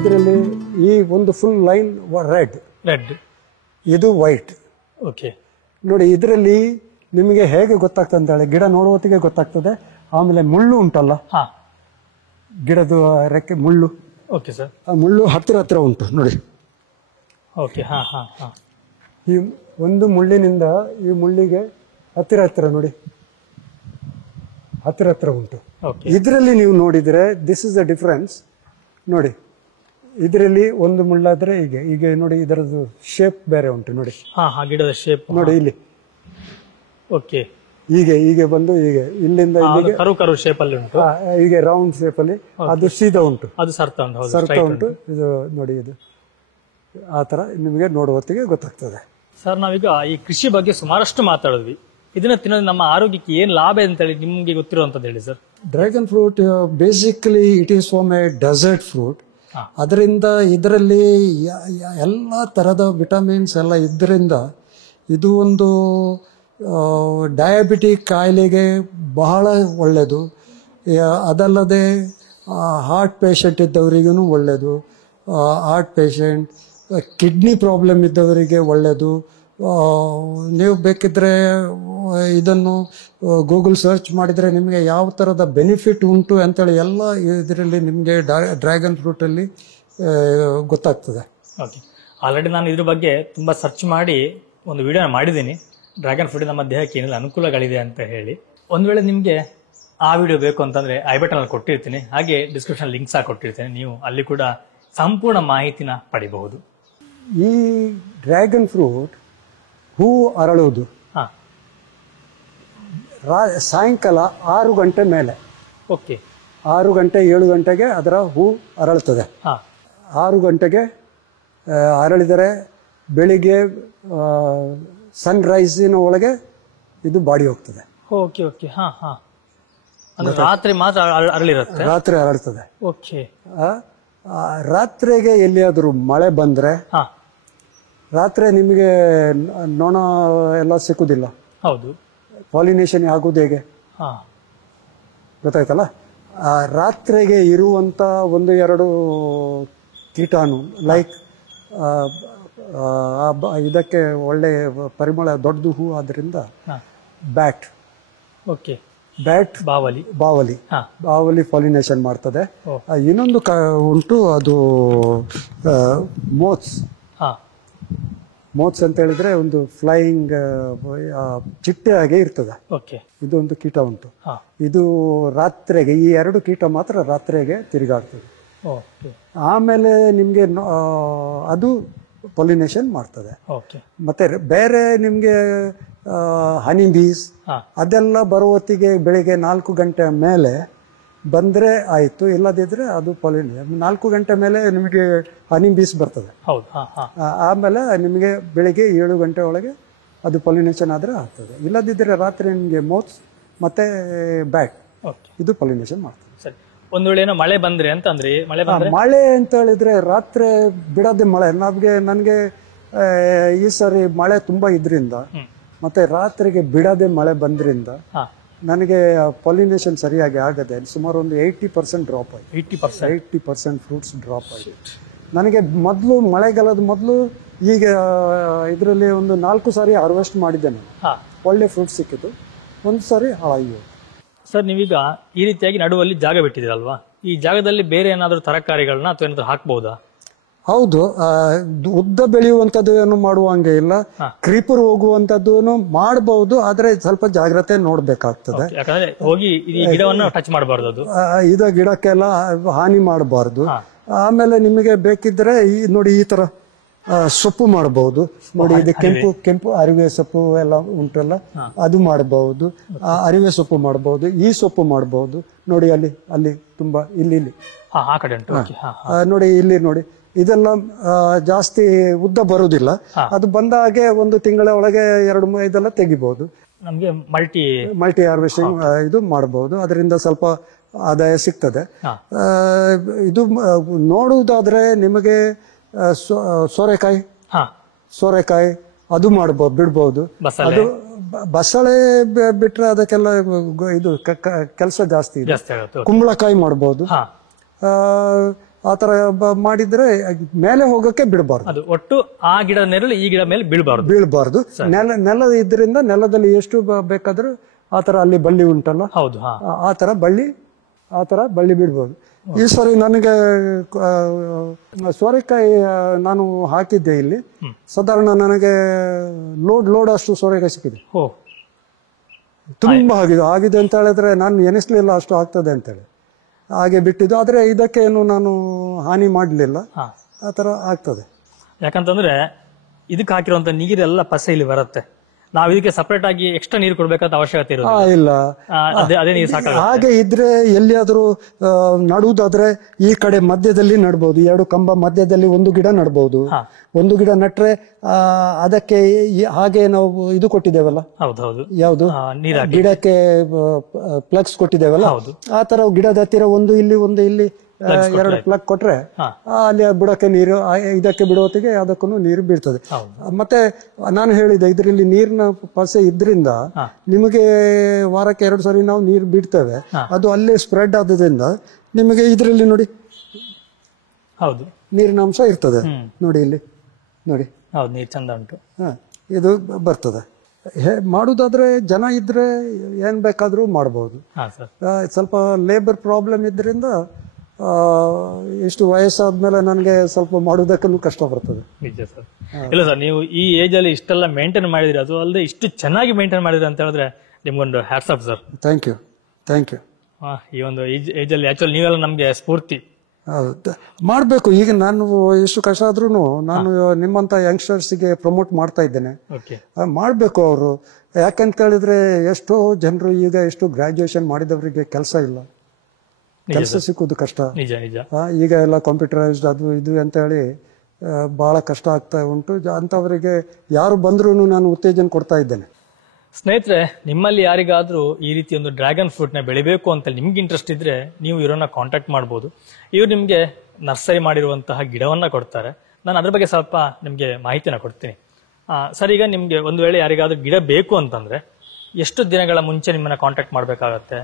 ಇದರಲ್ಲಿ ಈ ಒಂದು ಫುಲ್ ಲೈನ್ ರೆಡ್, ಇದು ವೈಟ್. ಓಕೆ, ನೋಡಿ ಇದರಲ್ಲಿ ನಿಮಗೆ ಹೇಗೆ ಗೊತ್ತಾಗ್ತದೆ ಅಂತ ಹೇಳಿ, ಗಿಡ ನೋಡುವತ್ತಿಗೆ ಗೊತ್ತಾಗ್ತದೆ. ಆಮೇಲೆ ಮುಳ್ಳು ಉಂಟಲ್ಲ, ಗಿಡದ ರೆಕ್ಕೆ ಮುಳ್ಳು. ಓಕೆ ಸರ್, ಆ ಮುಳ್ಳು ಹತ್ತಿರ ಉಂಟು ನೋಡಿ. ಓಕೆ, ಈ ಒಂದು ಮುಳ್ಳಿನಿಂದ ಈ ಮುಳ್ಳಿಗೆ ಹತ್ತಿರ ನೋಡಿ, ಹತ್ತಿರ ಉಂಟು. ಇದರಲ್ಲಿ ನೀವು ನೋಡಿದ್ರೆ ದಿಸ್ ಇಸ್ ದ ಡಿಫರೆನ್ಸ್ ನೋಡಿ. ಇದರಲ್ಲಿ ಒಂದು ಮುಳ್ಳಾದ್ರೆ ಈಗ ನೋಡಿ, ಇದರದ್ದು ಶೇಪ್ ಬೇರೆ ಉಂಟು ನೋಡಿ. ಗಿಡದ ಶೇಪ್ ನೋಡಿ ಇಲ್ಲಿ. ಓಕೆ, ಹೀಗೆ ಬಂದು ಇಲ್ಲಿಂದ ಇಲ್ಲಿಗೆ ಕರು ಶೇಪ್ ಅಲ್ಲಿ ಉಂಟು. ಹೀಗೆ ರೌಂಡ್ ಶೇಪ್ ಅಲ್ಲಿ ಅದು ಸೀದಾ ಉಂಟು, ಅದು ಸರ್ತ ಉಂಟು. ಇದು ನೋಡಿ, ಇದು ಆ ತರ ನಿಮಗೆ ನೋಡುವ ಹೊತ್ತಿಗೆ ಗೊತ್ತಾಗ್ತದೆ. ಸರ್, ನಾವೀಗ ಈ ಕೃಷಿ ಬಗ್ಗೆ ಸುಮಾರಷ್ಟು ಮಾತಾಡಿದ್ವಿ. ಇದನ್ನ ತಿನ್ನೋದು ನಮ್ಮ ಆರೋಗ್ಯಕ್ಕೆ ಏನ್ ಲಾಭ ಅಂತ ಹೇಳಿ ನಿಮ್ಗೆ ಗೊತ್ತಿರುವಂತದ್ದು ಹೇಳಿ sir. Dragon fruit basically it is from a desert fruit. ಅದರಿಂದ ಇದರಲ್ಲಿ ಎಲ್ಲ ತರದ ವಿಟಮಿನ್ಸ್ ಎಲ್ಲ ಇದ್ದರಿಂದ ಇದು ಒಂದು ಡಯಾಬಿಟಿಕ್ ಕಾಯಿಲೆಗೆ ಬಹಳ ಒಳ್ಳೆಯದು. ಅದಲ್ಲದೆ ಹಾರ್ಟ್ ಪೇಷಂಟ್ ಇದ್ದವರಿಗೂ ಒಳ್ಳೆಯದು. ಹಾರ್ಟ್ ಪೇಷಂಟ್, ಕಿಡ್ನಿ ಪ್ರಾಬ್ಲಮ್ ಇದ್ದವರಿಗೆ ಒಳ್ಳೆಯದು. ನೀವು ಬೇಕಿದ್ರೆ ಇದನ್ನು ಗೂಗಲ್ ಸರ್ಚ್ ಮಾಡಿದರೆ ನಿಮಗೆ ಯಾವ ಥರದ ಬೆನಿಫಿಟ್ ಉಂಟು ಅಂತೇಳಿ ಎಲ್ಲ ಇದರಲ್ಲಿ ನಿಮಗೆ ಡ್ರ್ಯಾಗನ್ ಫ್ರೂಟಲ್ಲಿ ಗೊತ್ತಾಗ್ತದೆ. ಓಕೆ, ಆಲ್ರೆಡಿ ನಾನು ಇದ್ರ ಬಗ್ಗೆ ತುಂಬ ಸರ್ಚ್ ಮಾಡಿ ಒಂದು ವಿಡಿಯೋನ ಮಾಡಿದ್ದೀನಿ. ಡ್ರ್ಯಾಗನ್ ಫ್ರೂಟ್ ನಮ್ಮ ದೇಹಕ್ಕೆ ಏನೆಲ್ಲ ಅನುಕೂಲಗಳಿದೆ ಅಂತ ಹೇಳಿ. ಒಂದು ವೇಳೆ ನಿಮಗೆ ಆ ವಿಡಿಯೋ ಬೇಕು ಅಂತಂದರೆ ಐ ಬಟನಲ್ಲಿ ಕೊಟ್ಟಿರ್ತೀನಿ, ಹಾಗೆ ಡಿಸ್ಕ್ರಿಪ್ಷನ್ ಲಿಂಕ್ಸ್ ಆಗಿ ಕೊಟ್ಟಿರ್ತೀನಿ. ನೀವು ಅಲ್ಲಿ ಕೂಡ ಸಂಪೂರ್ಣ ಮಾಹಿತಿನ ಪಡಿಬಹುದು. ಈ ಡ್ರ್ಯಾಗನ್ ಫ್ರೂಟ್ ಹೂ ಅರಳುವುದು ಸಾಯಂಕಾಲ 6 ಗಂಟೆ ಮೇಲೆ. ಓಕೆ, 6 ಗಂಟೆ 7 ಗಂಟೆಗೆ ಅದರ ಹೂ ಅರಳುತ್ತದೆ. 6 ಗಂಟೆಗೆ ಅರಳಿದರೆ ಬೆಳಿಗ್ಗೆ ಸನ್ರೈಸಿನ ಒಳಗೆ ಇದು ಬಾಡಿ ಹೋಗ್ತದೆ. ಓಕೆ ಓಕೆ, ರಾತ್ರಿ ಮಾತ್ರ ಅರಳಿರುತ್ತೆ, ರಾತ್ರಿ ಅರಳ್ತದೆ. ಓಕೆ, ರಾತ್ರಿಗೆ ಎಲ್ಲಿಯಾದರೂ ಮಳೆ ಬಂದ್ರೆ ರಾತ್ರಿ ನಿಮಗೆ ನೊಣ ಎಲ್ಲ ಸಿಕ್ಕುದಿಲ್ಲ. ಹೌದು, ಪಾಲಿನೇಷನ್ ಆಗುವುದು ಹೇಗೆ ಗೊತ್ತಾಯ್ತಲ್ಲ. ರಾತ್ರಿಗೆ ಇರುವಂತ 1-2 ಕೀಟಾಣು ಲೈಕ್ ಇದಕ್ಕೆ ಒಳ್ಳೆ ಪರಿಮಳ, ದೊಡ್ಡದು ಹೂ ಆದ್ರಿಂದ ಬ್ಯಾಟ್. ಓಕೆ, ಬ್ಯಾಟ್ ಬಾವಲಿ ಪಾಲಿನೇಷನ್ ಮಾಡ್ತದೆ. ಇನ್ನೊಂದು ಉಂಟು, ಅದು ಮೋತ್ಸ್ ಅಂತ ಹೇಳಿದ್ರೆ ಒಂದು ಫ್ಲೈಯಿಂಗ್ ಚಿಟ್ಟೆ ಹಾಗೆ ಇರ್ತದೆ. ಇದು ಒಂದು ಕೀಟ ಉಂಟು. ಇದು ರಾತ್ರಿಗೆ, ಈ 2 ಕೀಟ ಮಾತ್ರ ರಾತ್ರಿಗೆ ತಿರುಗಾಡ್ತದೆ. ಆಮೇಲೆ ನಿಮ್ಗೆ ಅದು ಪಾಲಿನೇಷನ್ ಮಾಡ್ತದೆ. ಮತ್ತೆ ಬೇರೆ ನಿಮ್ಗೆ ಹನಿ ಬೀಸ್ ಅದೆಲ್ಲ ಬರುವತ್ತಿಗೆ ಬೆಳಿಗ್ಗೆ 4 ಗಂಟೆ ಮೇಲೆ ಬಂದ್ರೆ ಆಯ್ತು, ಇಲ್ಲದಿದ್ರೆ ಅದು ಪಾಲಿನೇಷನ್. 4 ಗಂಟೆ ಮೇಲೆ ನಿಮಗೆ ಹನಿ ಬೀಸ್ ಬರ್ತದೆ. ಆಮೇಲೆ ನಿಮಗೆ ಬೆಳಿಗ್ಗೆ 7 ಗಂಟೆ ಒಳಗೆ ಅದು ಪಾಲಿನೇಷನ್ ಆದ್ರೆ ಆಗ್ತದೆ. ಇಲ್ಲದಿದ್ರೆ ರಾತ್ರಿ ನಿಮಗೆ ಮೌತ್ಸ್ ಮತ್ತೆ ಬ್ಯಾಟ್ ಇದು ಪಾಲಿನೇಷನ್ ಮಾಡ್ತದೆ. ಒಂದು ವೇಳೆ ಏನೋ ಮಳೆ ಬಂದ್ರೆ ಅಂತಂದ್ರೆ, ಮಳೆ ಅಂತ ಹೇಳಿದ್ರೆ ರಾತ್ರಿ ಬಿಡದೆ ಮಳೆ. ನನಗೆ ಈ ಸರಿ ಮಳೆ ತುಂಬಾ ಇದ್ರಿಂದ ಮತ್ತೆ ರಾತ್ರಿಗೆ ಬಿಡದೆ ಮಳೆ ಬಂದ್ರಿಂದ ನನಗೆ ಪಾಲಿನೇಷನ್ ಸರಿಯಾಗಿ ಆಗದೆ. ಸುಮಾರು ಒಂದು 80% ಡ್ರಾಪ್ ಆಯ್ತು. 80% ಫ್ರೂಟ್ಸ್ ಡ್ರಾಪ್ ಆಯ್ತು. ನನಗೆ ಮೊದಲು ಮಳೆಗಾಲದ ಮೊದಲು ಈಗ ಇದರಲ್ಲಿ ಒಂದು 4 ಸಾರಿ ಹಾರ್ವೆಸ್ಟ್ ಮಾಡಿದ್ದೆ ನಾನು. ಒಳ್ಳೆ ಫ್ರೂಟ್ಸ್ ಸಿಕ್ಕಿತು. ಒಂದು ಸಾರಿ ಹಾಳಾಗಿ. ಸರ್, ನೀವೀಗ ಈ ರೀತಿಯಾಗಿ ನಡುವಲ್ಲಿ ಜಾಗ ಬಿಟ್ಟಿದ್ದೀರಲ್ವಾ, ಈ ಜಾಗದಲ್ಲಿ ಬೇರೆ ಏನಾದರೂ ತರಕಾರಿಗಳನ್ನ ಅಥವಾ ಏನಾದರೂ ಹಾಕ್ಬಹುದಾ? ಹೌದು, ಉದ್ದ ಬೆಳೆಯುವಂತದ್ದು ಏನು ಮಾಡುವಂಗೆ ಇಲ್ಲ. ಕ್ರೀಪರ್ ಹೋಗುವಂತದ್ದು ಮಾಡಬಹುದು, ಆದ್ರೆ ಸ್ವಲ್ಪ ಜಾಗ್ರತೆ ನೋಡ್ಬೇಕಾಗ್ತದೆ. ಹೋಗಿ ಗಿಡವನ್ನು ಟಚ್ ಮಾಡಬಾರ್ದು, ಇದು ಗಿಡಕ್ಕೆಲ್ಲ ಹಾನಿ ಮಾಡಬಾರ್ದು. ಆಮೇಲೆ ನಿಮಗೆ ಬೇಕಿದ್ರೆ ನೋಡಿ ಈ ತರ ಸೊಪ್ಪು ಮಾಡಬಹುದು. ನೋಡಿ ಇದು ಕೆಂಪು ಅರಿವೆ ಸೊಪ್ಪು ಎಲ್ಲ ಉಂಟಲ್ಲ, ಅದು ಮಾಡಬಹುದು. ಅರಿವೆ ಸೊಪ್ಪು ಮಾಡಬಹುದು, ಈ ಸೊಪ್ಪು ಮಾಡಬಹುದು. ನೋಡಿ ಅಲ್ಲಿ ತುಂಬಾ ಇಲ್ಲಿ ನೋಡಿ, ಇಲ್ಲಿ ನೋಡಿ, ಇದೆಲ್ಲ ಜಾಸ್ತಿ ಉದ್ದ ಬರುವುದಿಲ್ಲ. ಅದು ಬಂದ ಹಾಗೆ 1 ತಿಂಗಳ ಒಳಗೆ 2-3 ಇದೆಲ್ಲ ತೆಗಿಬಹುದು. ನಮಗೆ ಮಲ್ಟಿ ಹಾರ್ವೆಸ್ಟಿಂಗ್ ಇದು ಮಾಡಬಹುದು. ಅದರಿಂದ ಸ್ವಲ್ಪ ಆದಾಯ ಸಿಗ್ತದೆ. ಇದು ನೋಡುವುದಾದ್ರೆ ನಿಮಗೆ ಸೋರೆಕಾಯಿ ಅದು ಮಾಡಬಹುದು, ಬಿಡ್ಬಹುದು. ಅದು ಬಸಳೆ ಬಿಟ್ರೆ ಅದಕ್ಕೆಲ್ಲ ಇದು ಕೆಲಸ ಜಾಸ್ತಿ ಇದೆ. ಕುಂಬಳಕಾಯಿ ಮಾಡಬಹುದು. ಆ ತರ ಮಾಡಿದ್ರೆ ಮೇಲೆ ಹೋಗಕ್ಕೆ ಬಿಡಬಾರ್ದು. ಅದು ಒಟ್ಟು ಆ ಗಿಡ ನೆರಳು ಈ ಗಿಡ ಮೇಲೆ ಬೀಳಬಾರ್ದು. ನೆಲ ಇದರಿಂದ ನೆಲದಲ್ಲಿ ಎಷ್ಟು ಬೇಕಾದ್ರೂ ಆ ತರ ಅಲ್ಲಿ ಬಳ್ಳಿ ಉಂಟಲ್ಲ, ಹೌದು, ಆ ತರ ಬಳ್ಳಿ ಬಿಡ್ಬೋದು. ಈ ಸರಿ ನನಗೆ ಸೋರೆಕಾಯಿ ನಾನು ಹಾಕಿದ್ದೆ ಇಲ್ಲಿ, ಸಾಧಾರಣ ನನಗೆ ಲೋಡ್ ಅಷ್ಟು ಸೋರೆಕಾಯಿ ಸಿಕ್ಕಿದೆ. ತುಂಬಾ ಆಗಿದೆ ಅಂತ ಹೇಳಿದ್ರೆ ನಾನು ಎನಿಸ್ಲಿಲ್ಲ ಅಷ್ಟು ಆಗ್ತದೆ ಅಂತೇಳಿ ಹಾಗೆ ಬಿಟ್ಟಿದ್ದು. ಆದ್ರೆ ಇದಕ್ಕೇನು ನಾನು ಹಾನಿ ಮಾಡಲಿಲ್ಲ, ಆ ತರ ಆಗ್ತದೆ. ಯಾಕಂತಂದ್ರೆ ಇದಕ್ಕೆ ಹಾಕಿರುವಂತ ನೀರೆಲ್ಲ ಪಸೆ ಇಲ್ಲಿ ಬರುತ್ತೆ. ನಾವು ಇದಕ್ಕೆ ಸಪರೇಟ್ ಆಗಿ ಎಕ್ಸ್ಟ್ರಾ ನೀರು ಕೊಡ್ಬೇಕಾದ ಅವಶ್ಯಕತೆ ಇಲ್ಲ. ಅದೇ ನೀರು ಸಾಕ. ಹಾಗೆ ಇದ್ರೆ ಎಲ್ಲಿಯಾದ್ರೂ ನಡುವುದಾದ್ರೆ ಈ ಕಡೆ ಮಧ್ಯದಲ್ಲಿ ನಡ್ಬಹುದು, 2 ಕಂಬ ಮಧ್ಯದಲ್ಲಿ ಒಂದು ಗಿಡ ನಡ್ಬಹುದು. ಒಂದು ಗಿಡ ನಟ್ರೆ ಅದಕ್ಕೆ ಹಾಗೆ ನಾವು ಇದು ಕೊಟ್ಟಿದ್ದೇವಲ್ಲ, ಯಾವುದು ಗಿಡಕ್ಕೆ ಪ್ಲಗ್ಸ್ ಕೊಟ್ಟಿದ್ದೇವಲ್ಲ, ಆ ತರ ಗಿಡದ ಹತ್ತಿರ ಒಂದು ಇಲ್ಲಿ 2 ಪ್ಲಗ್ ಕೊಟ್ರೆ ಅಲ್ಲಿ ಬುಡಕ್ಕೆ ನೀರು, ಇದಕ್ಕೆ ಬಿಡುವತ್ತಿಗೆ ಅದಕ್ಕೂ ನೀರು ಬೀಳ್ತದೆ. ಮತ್ತೆ ನಾನು ಹೇಳಿದೆ ಇದರಲ್ಲಿ ನೀರಿನ ಪಸೆ ಇದ್ರಿಂದ ನಿಮಗೆ ವಾರಕ್ಕೆ 2 ಸರಿ ನಾವು ನೀರು ಬಿಡ್ತೇವೆ, ಅದು ಅಲ್ಲೇ ಸ್ಪ್ರೆಡ್ ಆದ್ರಿಂದ ನಿಮಗೆ ಇದರಲ್ಲಿ ನೋಡಿ ನೀರಿನ ಅಂಶ ಇರ್ತದೆ. ನೋಡಿ ಇಲ್ಲಿ ನೋಡಿ, ನೀರು ಚಂದ ಉಂಟು, ಇದು ಬರ್ತದೆ. ಮಾಡುದಾದ್ರೆ ಜನ ಇದ್ರೆ ಏನ್ ಬೇಕಾದ್ರೂ ಮಾಡಬಹುದು. ಸ್ವಲ್ಪ ಲೇಬರ್ ಪ್ರಾಬ್ಲಮ್ ಇದ್ರಿಂದ ಎಷ್ಟು ವಯಸ್ಸಾದ್ಮೇಲೆ ನನಗೆ ಸ್ವಲ್ಪ ಮಾಡೋದಕ್ಕೂ ಕಷ್ಟ ಬರ್ತದೆ. ನಿಜ ಸರ್. ಇಲ್ಲ ಸರ್, ನೀವು ಈ ಏಜ್ ಅಲ್ಲಿ ಇಷ್ಟೆಲ್ಲ ಮೇಂಟೈನ್ ಮಾಡಿದ್ರಿ, ಅದು ಅಲ್ಲದೆ ಇಷ್ಟು ಚೆನ್ನಾಗಿ ಮೇಂಟೈನ್ ಮಾಡಿದ್ರಿ ಅಂತ ಹೇಳಿದ್ರೆ ನಿಮ್ಗೊಂದು hats off sir. Thank you. ಈ ಒಂದು ಏಜ್ ಅಲ್ಲಿ ಆಕ್ಚುಲಿ ನೀವೆಲ್ಲ ನಮ್ಗೆ ಸ್ಫೂರ್ತಿ. ಮಾಡ್ಬೇಕು. ಈಗ ನಾನು ಎಷ್ಟು ಕಷ್ಟ ಆದ್ರೂ ನಾನು ನಿಮ್ಮಂತ ಯಂಗ್ಸ್ಟರ್ಸ್ಗೆ ಪ್ರಮೋಟ್ ಮಾಡ್ತಾ ಇದ್ದೇನೆ. ಮಾಡ್ಬೇಕು ಅವರು. ಯಾಕಂತ ಹೇಳಿದ್ರೆ ಎಷ್ಟೋ ಜನರು ಈಗ ಎಷ್ಟು ಗ್ರಾಜುಯೇಷನ್ ಮಾಡಿದವರಿಗೆ ಕೆಲಸ ಇಲ್ಲ, ಕೆಲಸ ಸಿಕ್ಕುದು ಕಷ್ಟ. ಈಗ ಎಲ್ಲ ಕಂಪ್ಯೂಟರೈಸ್ಡ್ ಅದು ಇದು ಅಂತ ಹೇಳಿ ಬಹಳ ಕಷ್ಟ ಆಗ್ತಾ ಉಂಟು. ಅಂತವರಿಗೆ ಯಾರು ಬಂದ್ರೂ ನಾನು ಉತ್ತೇಜನ ಕೊಡ್ತಾ ಇದ್ದೇನೆ. ಸ್ನೇಹಿತರೆ, ನಿಮ್ಮಲ್ಲಿ ಯಾರಿಗಾದ್ರೂ ಈ ರೀತಿ ಒಂದು ಡ್ರ್ಯಾಗನ್ ಫ್ರೂಟ್ ನ ಬೆಳಿಬೇಕು ಅಂತ ನಿಮ್ಗೆ ಇಂಟ್ರೆಸ್ಟ್ ಇದ್ರೆ ನೀವು ಇವರನ್ನ ಕಾಂಟ್ಯಾಕ್ಟ್ ಮಾಡಬಹುದು. ಇವ್ರು ನಿಮ್ಗೆ ನರ್ಸರಿ ಮಾಡಿರುವಂತಹ ಗಿಡವನ್ನ ಕೊಡ್ತಾರೆ. ನಾನು ಅದ್ರ ಬಗ್ಗೆ ಸ್ವಲ್ಪ ನಿಮ್ಗೆ ಮಾಹಿತಿನ ಕೊಡ್ತೀನಿ. ಸರ್, ಈಗ ನಿಮ್ಗೆ ಒಂದು ವೇಳೆ ಯಾರಿಗಾದ್ರೂ ಗಿಡ ಬೇಕು ಅಂತಂದ್ರೆ ಎಷ್ಟು ದಿನಗಳ ಮುಂಚೆ ನಿಮ್ಮನ್ನ ಕಾಂಟ್ಯಾಕ್ಟ್ ಮಾಡ್ಬೇಕಾಗತ್ತೆ?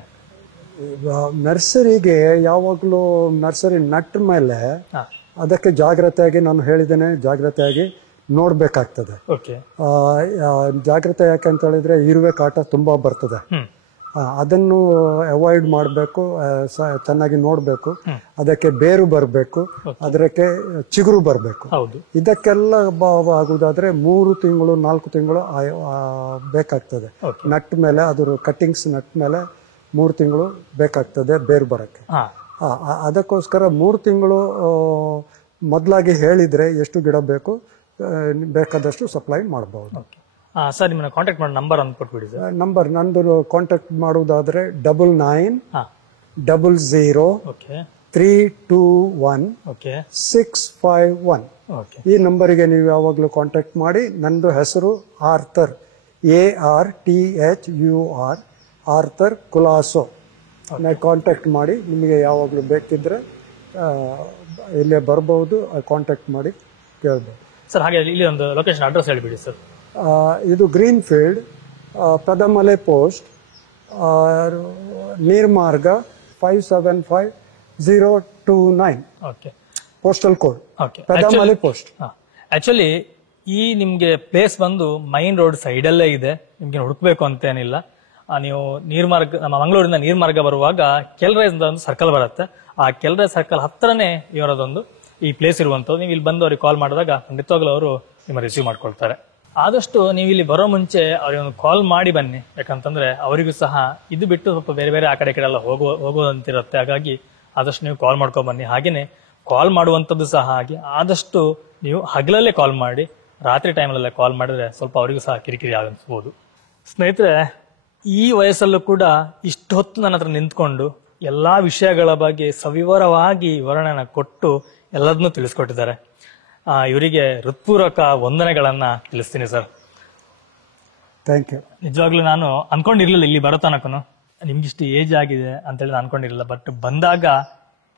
ನರ್ಸರಿಗೆ ಯಾವಾಗ್ಲೂ ನರ್ಸರಿ ನಟ್ಟ ಮೇಲೆ ಅದಕ್ಕೆ ಜಾಗ್ರತೆಯಾಗಿ ನಾನು ಹೇಳಿದ್ದೇನೆ, ಜಾಗ್ರತೆಯಾಗಿ ನೋಡ್ಬೇಕಾಗ್ತದೆ. ಜಾಗ್ರತೆ ಯಾಕಂತ ಹೇಳಿದ್ರೆ ಇರುವೆ ಕಾಟ ತುಂಬಾ ಬರ್ತದೆ, ಅದನ್ನು ಅವಾಯ್ಡ್ ಮಾಡಬೇಕು. ಚೆನ್ನಾಗಿ ನೋಡ್ಬೇಕು, ಅದಕ್ಕೆ ಬೇರು ಬರಬೇಕು, ಅದಕ್ಕೆ ಚಿಗುರು ಬರಬೇಕು. ಇದಕ್ಕೆಲ್ಲ ಆಗುದಾದ್ರೆ 3 ತಿಂಗಳು 4 ತಿಂಗಳು ಬೇಕಾಗ್ತದೆ. ನಟ್ ಮೇಲೆ ಅದ್ರ ಕಟ್ಟಿಂಗ್ಸ್ ನಟ್ ಮೇಲೆ 3 ತಿಂಗಳು ಬೇಕಾಗ್ತದೆ ಬೇರು ಬರಕ್ಕೆ. ಅದಕ್ಕೋಸ್ಕರ 3 ತಿಂಗಳು ಮೊದಲಾಗಿ ಹೇಳಿದ್ರೆ ಎಷ್ಟು ಗಿಡ ಬೇಕು ಬೇಕಾದಷ್ಟು ಸಪ್ಲೈ ಮಾಡಬಹುದು. ಸರ್, ನಿಮ್ಮನ್ನ ಕಾಂಟ್ಯಾಕ್ಟ್ ಮಾಡೋ ನಂಬರ್ ಅಂತ ಕೊಟ್ಬಿಡಿ ಸರ್. ನಂಬರ್ ನಂದು ಕಾಂಟ್ಯಾಕ್ಟ್ ಮಾಡುವುದಾದ್ರೆ 9900321651. ಈ ನಂಬರಿಗೆ ನೀವು ಯಾವಾಗಲೂ ಕಾಂಟ್ಯಾಕ್ಟ್ ಮಾಡಿ. ನಂದು ಹೆಸರು ಆರ್ಥರ್, ARTHUR, ಆರ್ಥರ್ ಕುಲಾಸೋ. ಕಾಂಟ್ಯಾಕ್ಟ್ ಮಾಡಿ. ನಿಮಗೆ ಯಾವಾಗಲೂ ಬೇಕಿದ್ರೆ ಇಲ್ಲೇ ಬರಬಹುದು, ಕಾಂಟ್ಯಾಕ್ಟ್ ಮಾಡಿ ಕೇಳಬಹುದು. ಸರ್, ಹಾಗೆ ಇಲ್ಲಿ ಒಂದು ಲೊಕೇಶನ್ ಅಡ್ರೆಸ್ ಹೇಳಿಬಿಡಿ ಸರ್. ಇದು green field, Padamale post, Neermarga 575029. Postal code Padamale post. Actually ಈ ನಿಮ್ಗೆ ಪ್ಲೇಸ್ ಬಂದು ಮೈನ್ ರೋಡ್ ಸೈಡ್ ಅಲ್ಲೇ ಇದೆ, ನಿಮ್ಗೆ ಹುಡುಕ್ಬೇಕು ಅಂತೇನಿಲ್ಲ. ನೀವು ನೀರ್ಮಾರ್ಗ, ನಮ್ಮ ಮಂಗಳೂರಿಂದ ನೀರ್ಮಾರ್ಗ ಬರುವಾಗ ಕೆಲ್ರೈಸ್ ಅಂತ ಒಂದು ಸರ್ಕಲ್ ಬರುತ್ತೆ. ಆ ಕೆಲ್ರೈಸ್ ಸರ್ಕಲ್ ಹತ್ರನೇ ಇವರದೊಂದು ಈ ಪ್ಲೇಸ್ ಇರುವಂತದ್ದು. ನೀವು ಇಲ್ಲಿ ಬಂದು ಅವ್ರಿಗೆ ಕಾಲ್ ಮಾಡಿದಾಗ ಖಂಡಿತವಾಗ್ಲೂ ಅವರು ನಿಮ್ಮ ರಿಸೀವ್ ಮಾಡ್ಕೊಳ್ತಾರೆ. ಆದಷ್ಟು ನೀವು ಇಲ್ಲಿ ಬರೋ ಮುಂಚೆ ಅವ್ರಿಗೆ ಒಂದು ಕಾಲ್ ಮಾಡಿ ಬನ್ನಿ. ಯಾಕಂತಂದ್ರೆ ಅವರಿಗೂ ಸಹ ಇದು ಬಿಟ್ಟು ಸ್ವಲ್ಪ ಬೇರೆ ಬೇರೆ ಆ ಕಡೆ ಎಲ್ಲ ಹೋಗೋದಂತಿರುತ್ತೆ. ಹಾಗಾಗಿ ಆದಷ್ಟು ನೀವು ಕಾಲ್ ಮಾಡ್ಕೊಂಡ್ ಬನ್ನಿ. ಹಾಗೇನೆ ಕಾಲ್ ಮಾಡುವಂಥದ್ದು ಸಹ ಹಾಗೆ ಆದಷ್ಟು ನೀವು ಹಗಲಲ್ಲೇ ಕಾಲ್ ಮಾಡಿ, ರಾತ್ರಿ ಟೈಮಲ್ಲೇ ಕಾಲ್ ಮಾಡಿದ್ರೆ ಸ್ವಲ್ಪ ಅವರಿಗೂ ಸಹ ಕಿರಿಕಿರಿ ಆಗಿಸ್ಬೋದು. ಸ್ನೇಹಿತರೆ, ಈ ವಯಸ್ಸಲ್ಲೂ ಕೂಡ ಇಷ್ಟು ಹೊತ್ತು ನನ್ನ ಹತ್ರ ನಿಂತ್ಕೊಂಡು ಎಲ್ಲಾ ವಿಷಯಗಳ ಬಗ್ಗೆ ಸವಿವರವಾಗಿ ವಿವರಣೆನ ಕೊಟ್ಟು ಎಲ್ಲದನ್ನೂ ತಿಳಿಸ್ಕೊಟ್ಟಿದ್ದಾರೆ. ಇವರಿಗೆ ಹೃತ್ಪೂರ್ವಕ ವಂದನೆಗಳನ್ನ ತಿಳಿಸ್ತೀನಿ ಸರ್. Thank you. ನಿಜವಾಗ್ಲೂ ನಾನು ಅನ್ಕೊಂಡಿರ್ಲಿಲ್ಲ ಇಲ್ಲಿ ಬರೋ ತನಕನು ನಿಮ್ಗಿಷ್ಟು ಏಜ್ ಆಗಿದೆ ಅಂತೇಳಿ ನಾನು ಅನ್ಕೊಂಡಿರ್ಲಿಲ್ಲ. ಬಟ್ ಬಂದಾಗ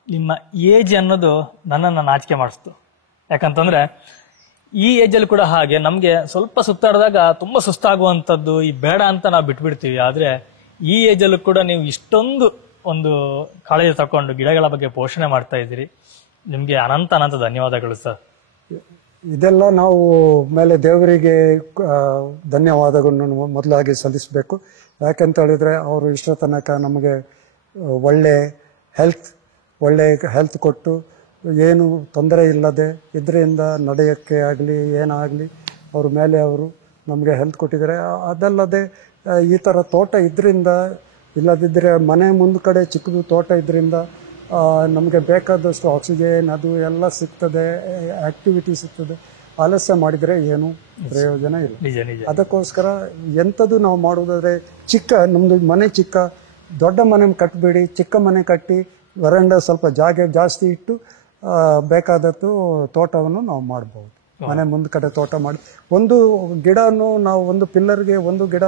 ನಿಮ್ಮ ಏಜ್ ಅನ್ನೋದು ನನ್ನನ್ನು ನಾಚಿಕೆ ಮಾಡಿಸ್ತು. ಯಾಕಂತಂದ್ರೆ ಈ ಏಜ್ ಅಲ್ಲಿ ಕೂಡ ಹಾಗೆ ನಮ್ಗೆ ಸ್ವಲ್ಪ ಸುತ್ತಾಡಿದಾಗ ತುಂಬಾ ಸುಸ್ತಾಗುವಂಥದ್ದು ಈ ಬೇಡ ಅಂತ ನಾವು ಬಿಟ್ಬಿಡ್ತೀವಿ. ಆದ್ರೆ ಈ ಏಜ್ ಅಲ್ಲೂ ಕೂಡ ನೀವು ಇಷ್ಟೊಂದು ಒಂದು ಕಾಳಜಿ ತಕೊಂಡು ಗಿಡಗಳ ಬಗ್ಗೆ ಪೋಷಣೆ ಮಾಡ್ತಾ ಇದ್ದೀರಿ. ನಿಮ್ಗೆ ಅನಂತ ಅನಂತ ಧನ್ಯವಾದಗಳು ಸರ್. ಇದೆಲ್ಲ ನಾವು ಮೇಲೆ ದೇವರಿಗೆ ಧನ್ಯವಾದಗಳನ್ನು ಮೊದಲಾಗಿ ಸಲ್ಲಿಸಬೇಕು. ಯಾಕಂತ ಹೇಳಿದ್ರೆ ಅವರು ಇಷ್ಟ ತನಕ ನಮಗೆ ಒಳ್ಳೆ ಹೆಲ್ತ್ ಕೊಟ್ಟು ಏನು ತೊಂದರೆ ಇಲ್ಲದೆ ಇದರಿಂದ ನಡೆಯೋಕ್ಕೆ ಆಗಲಿ ಏನಾಗಲಿ ಅವ್ರ ಮೇಲೆ ಅವರು ನಮಗೆ ಹೆಲ್ತ್ ಕೊಟ್ಟಿದ್ದಾರೆ. ಅದಲ್ಲದೆ ಈ ಥರ ತೋಟ ಇದರಿಂದ ಇಲ್ಲದಿದ್ದರೆ ಮನೆ ಮುಂದೆ ಕಡೆ ಚಿಕ್ಕದು ತೋಟ ಇದರಿಂದ ನಮಗೆ ಬೇಕಾದಷ್ಟು ಆಕ್ಸಿಜನ್ ಅದು ಎಲ್ಲ ಸಿಗ್ತದೆ, ಆಕ್ಟಿವಿಟಿ ಸಿಗ್ತದೆ. ಆಲಸ್ಯ ಮಾಡಿದರೆ ಏನು ಪ್ರಯೋಜನ ಇಲ್ಲ. ಅದಕ್ಕೋಸ್ಕರ ಎಂಥದ್ದು ನಾವು ಮಾಡೋದಾದ್ರೆ ನಮ್ಮದು ಮನೆ ಚಿಕ್ಕ, ದೊಡ್ಡ ಮನೆ ಕಟ್ಟಬೇಡಿ, ಚಿಕ್ಕ ಮನೆ ಕಟ್ಟಿ ವರಂಡ ಸ್ವಲ್ಪ ಜಾಗ ಜಾಸ್ತಿ ಇಟ್ಟು ಬೇಕಾದದ್ದು ತೋಟವನ್ನು ನಾವು ಮಾಡ್ಬೋದು. ಮನೆ ಮುಂದೆ ಕಡೆ ತೋಟ ಮಾಡಿ ಒಂದು ಗಿಡನೂ ನಾವು ಒಂದು ಪಿಲ್ಲರ್ಗೆ ಒಂದು ಗಿಡ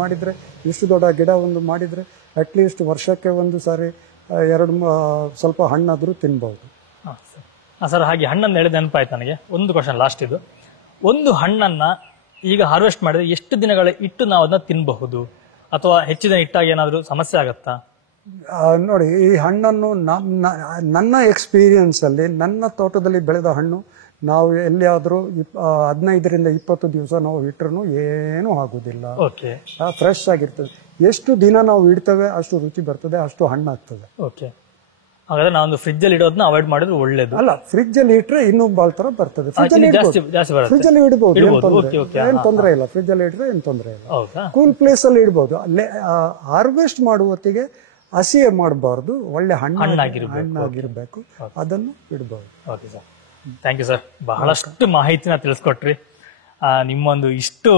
ಮಾಡಿದರೆ, ಇಷ್ಟು ದೊಡ್ಡ ಗಿಡ ಒಂದು ಮಾಡಿದರೆ ಅಟ್ಲೀಸ್ಟ್ ವರ್ಷಕ್ಕೆ ಒಂದು ಸಾರಿ ಸ್ವಲ್ಪ ಹಣ್ಣಾದರೂ ತಿನ್ಬಹುದು. ಸರ್, ಹಾಗೆ ಹಣ್ಣನ್ನು ಹೇಳಿದ ನೆನಪಾಯ್ತು ನನಗೆ. ಒಂದು ಕ್ವಶನ್ ಲಾಸ್ಟ್ ಇದು. ಒಂದು ಹಣ್ಣನ್ನ ಈಗ ಹಾರ್ವೆಸ್ಟ್ ಮಾಡಿದ್ರೆ ಎಷ್ಟು ದಿನಗಳ ಇಟ್ಟು ನಾವು ಅದನ್ನ ತಿನ್ನಬಹುದು, ಅಥವಾ ಹೆಚ್ಚು ದಿನ ಇಟ್ಟಾಗ ಏನಾದರೂ ಸಮಸ್ಯೆ ಆಗತ್ತಾ? ನೋಡಿ, ಈ ಹಣ್ಣನ್ನು ನನ್ನ ಎಕ್ಸ್ಪೀರಿಯನ್ಸ್ ಅಲ್ಲಿ ನನ್ನ ತೋಟದಲ್ಲಿ ಬೆಳೆದ ಹಣ್ಣು ನಾವು ಎಲ್ಲಿಯಾದರೂ 15ರಿಂದ 20 ದಿವಸ ನಾವು ಇಟ್ಟರು ಏನೂ ಆಗುದಿಲ್ಲ. ಫ್ರೆಶ್ ಆಗಿರ್ತದೆ. ಎಷ್ಟು ದಿನ ನಾವು ಇಡ್ತೇವೆ ಅಷ್ಟು ರುಚಿ ಬರ್ತದೆ, ಅಷ್ಟು ಹಣ್ಣಾಗ್ತದೆ. ಹಾಗಾದ್ರೆ ನಾವೊಂದು ಫ್ರಿಜ್ ಅಲ್ಲಿ ಇಡೋದನ್ನ ಅವಾಯ್ಡ್ ಮಾಡಿದ್ರೆ ಒಳ್ಳೇದು. ಅಲ್ಲ, ಫ್ರಿಜ್ ಅಲ್ಲಿ ಇಟ್ರೆ ಇನ್ನೂ ಬಾಳ್ ತರ ಬರ್ತದೆ. ಫ್ರಿಜ್ ಅಲ್ಲಿ ಇಡಬಹುದು, ಏನ್ ತೊಂದರೆ ಇಲ್ಲ. ಫ್ರಿಜ್ ಅಲ್ಲಿ ಇಟ್ರೆ ಏನ್ ತೊಂದರೆ ಇಲ್ಲ. ಕೂಲ್ ಪ್ಲೇಸ್ ಅಲ್ಲಿ ಇಡಬಹುದು. ಅಲ್ಲೇ ಹಾರ್ವೆಸ್ಟ್ ಮಾಡುವ ಹೊತ್ತಿಗೆ ಹಸಿ ಮಾಡಬಾರ್ದು, ಒಳ್ಳೆ ಹಣ್ಣಾಗಿರ್ಬೇಕು, ಅದನ್ನು ಇಡಬಹುದು. Okay sir, thank you sir. ಬಹಳಷ್ಟು ಮಾಹಿತಿನ ತಿಳಿಸ್ಕೊಟ್ರಿ. ನಿಮ್ಮೊಂದು ಇಷ್ಟು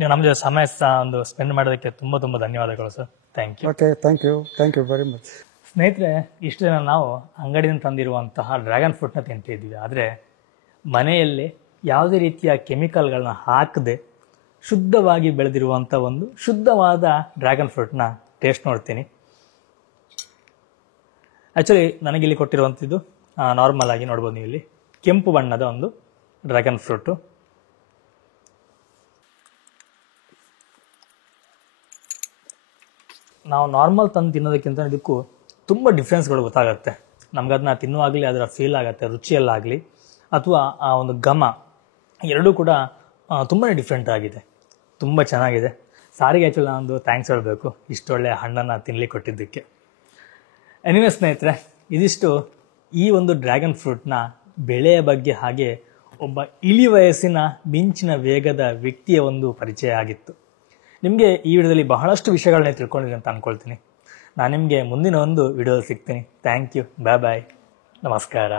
ನಮ್ಮ ಸಮಯ ಒಂದು ಸ್ಪೆಂಡ್ ಮಾಡೋದಕ್ಕೆ ತುಂಬಾ ತುಂಬಾ ಧನ್ಯವಾದಗಳು sir. Thank you. Okay, thank you very much. ಸ್ನೇಹಿತರೆ, ಇಷ್ಟು ದಿನ ನಾವು ಅಂಗಡಿಯಿಂದ ತಂದಿರುವಂತಹ ಡ್ರ್ಯಾಗನ್ ಫ್ರೂಟ್ನ ತಿಂತಿದ್ದೀವಿ. ಆದರೆ ಮನೆಯಲ್ಲಿ ಯಾವುದೇ ರೀತಿಯ ಕೆಮಿಕಲ್ಗಳನ್ನ ಹಾಕದೆ ಶುದ್ಧವಾಗಿ ಬೆಳೆದಿರುವಂಥ ಒಂದು ಶುದ್ಧವಾದ ಡ್ರ್ಯಾಗನ್ ಫ್ರೂಟ್ನ ಟೇಸ್ಟ್ ನೋಡ್ತೀನಿ. ಆ್ಯಕ್ಚುಲಿ ನನಗಿಲ್ಲಿ ಕೊಟ್ಟಿರುವಂಥದ್ದು ನಾರ್ಮಲ್ ಆಗಿ ನೋಡ್ಬೋದು ನೀವು, ಇಲ್ಲಿ ಕೆಂಪು ಬಣ್ಣದ ಒಂದು ಡ್ರ್ಯಾಗನ್ ಫ್ರೂಟು. ನಾವು ನಾರ್ಮಲ್ ತಂದು ತಿನ್ನೋದಕ್ಕಿಂತ ಇದಕ್ಕೂ ತುಂಬ ಡಿಫ್ರೆನ್ಸ್ಗಳು ಗೊತ್ತಾಗುತ್ತೆ. ನಮ್ಗದನ್ನ ತಿನ್ನುವಾಗಲಿ ಅದರ ಫೀಲ್ ಆಗುತ್ತೆ, ರುಚಿಯಲ್ಲಾಗಲಿ ಅಥವಾ ಆ ಒಂದು ಘಮ ಎರಡೂ ಕೂಡ ತುಂಬಾ ಡಿಫ್ರೆಂಟ್ ಆಗಿದೆ, ತುಂಬ ಚೆನ್ನಾಗಿದೆ. ಸಾರಿಗೆ ಆ್ಯಕ್ಚುಲಿ ನಾನೊಂದು ಥ್ಯಾಂಕ್ಸ್ ಹೇಳಬೇಕು, ಇಷ್ಟೊಳ್ಳೆ ಹಣ್ಣನ್ನು ತಿನ್ನಲಿಕ್ಕೆ ಕೊಟ್ಟಿದ್ದಕ್ಕೆ. ಎನಿವೇ ಸ್ನೇಹಿತರೆ, ಇದಿಷ್ಟು ಈ ಒಂದು ಡ್ರ್ಯಾಗನ್ ಫ್ರೂಟ್ನ ಬೆಳೆಯ ಬಗ್ಗೆ, ಹಾಗೆ ಒಬ್ಬ ಇಳಿ ವಯಸ್ಸಿನ ಮಿಂಚಿನ ವೇಗದ ವ್ಯಕ್ತಿಯ ಒಂದು ಪರಿಚಯ ಆಗಿತ್ತು. ನಿಮಗೆ ಈ ವಿಡಿಯೋದಲ್ಲಿ ಬಹಳಷ್ಟು ವಿಷಯಗಳನ್ನ ತಿಳ್ಕೊಂಡಿದ್ದೀನಿ ಅಂತ ಅಂದ್ಕೊಳ್ತೀನಿ. ನಾನು ನಿಮಗೆ ಮುಂದಿನ ಒಂದು ವಿಡಿಯೋದಲ್ಲಿ ಸಿಗ್ತೀನಿ. ಥ್ಯಾಂಕ್ ಯು, ಬಾಯ್, ನಮಸ್ಕಾರ.